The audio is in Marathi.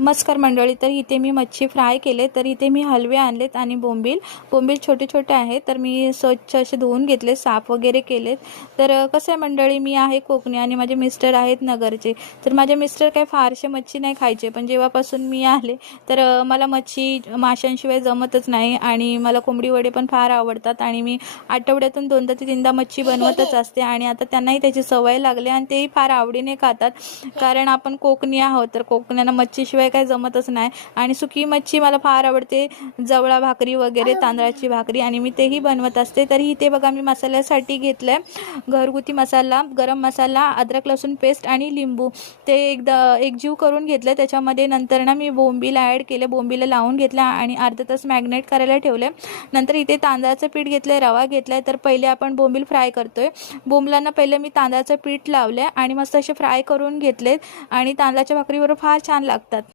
नमस्कार मंडळी, तर इथे मी मच्छी फ्राय केले. तर इथे मी हलवे आणलेत आणि बोंबील छोटे छोटे आहेत. तर मी स्वच्छ असे धुवून घेतले, साफ वगैरे केलेत. तर कसं आहे मंडळी, मी आहे कोकणी आणि माझे मिस्टर आहेत नगरचे. तर माझे मिस्टर काय फारसे मच्छी नाही खायचे, पण जेव्हापासून मी आले तर मला मच्छी माशांशिवाय जमतच नाही. आणि मला कोंबडी वडे पण फार आवडतात आणि मी आठवड्यातून 2दा ते 3दा मच्छी बनवतच असते. आणि आता त्यांनाही त्याची सवय लागली आणि तेही फार आवडीने खातात, कारण आपण कोकणी आहोत. तर कोकण्यांना मच्छीशिवाय काय जमतच नाही. आणि सुकी मच्छी मला फार आवडते, जवळा भाकरी वगैरे, तांदळाची भाकरी, आणि मी तेही बनवत असते. तरी इथे बघा मी मसाल्यासाठी घेतलं आहे घरगुती मसाला, गरम मसाला, अद्रक लसूण पेस्ट आणि लिंबू. ते एकदा एकजीव करून घेतलं. त्याच्यामध्ये नंतर ना मी बोंबील ॲड केले, बोंबीला लावून घेतला आणि अर्धा तास मॅग्नेट करायला ठेवले. नंतर इथे तांदळाचं पीठ घेतलं आहे, रवा घेतला आहे. तर पहिले आपण बोंबील फ्राय करतोय. बोंबलांना पहिले मी तांदळाचं पीठ लावलं आणि मस्त असे फ्राय करून घेतलेत आणि तांदळाच्या भाकरीबरोबर फार छान लागतात.